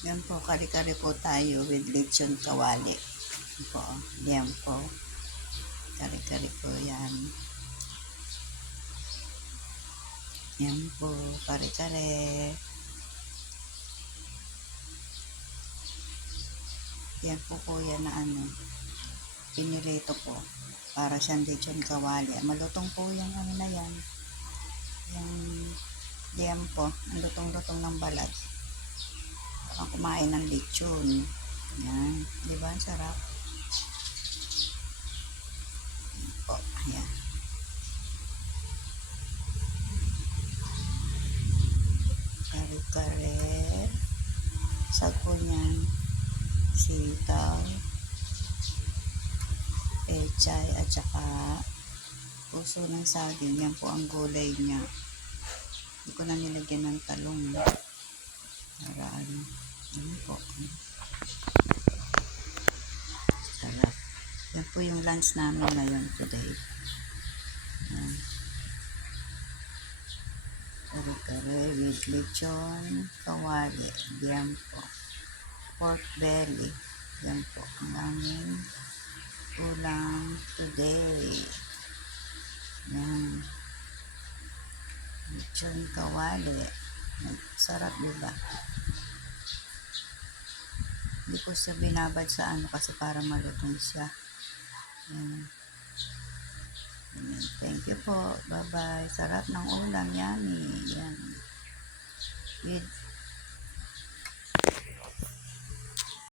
Yan po, kare-kare po tayo with lechon kawali. Yan po, yan po. Kare-kare po yan. Yan po, kare-kare. Yan po yan na ano, pinilito po. Para siyang lechon kawali. Malutong po yung ano na yan. Yung yan po, ang lutong-lutong ng balat. Baka kumain ng lechon. Yan, di ba? Ang sarap. Yan po, ayan. Kare-kare. Sagpo niyan, sitaw, pechay, at saka puso ng saging. Yan po ang gulay niya. Hindi ko na nilagyan ng talong. Para ano, ano po. Sarap. Yan po yung lunch namin ngayon today. Yan. Kare-kare with lechon, kawali. Yan po. Pork belly. Yan po ang aming ulam today. Yan. Lechon kawali. Sarap, diba? Hindi ko siya binabad sa ano kasi para malutong siya. Yan. Thank you po. Bye-bye. Sarap ng ulam. Yummy. Yan. With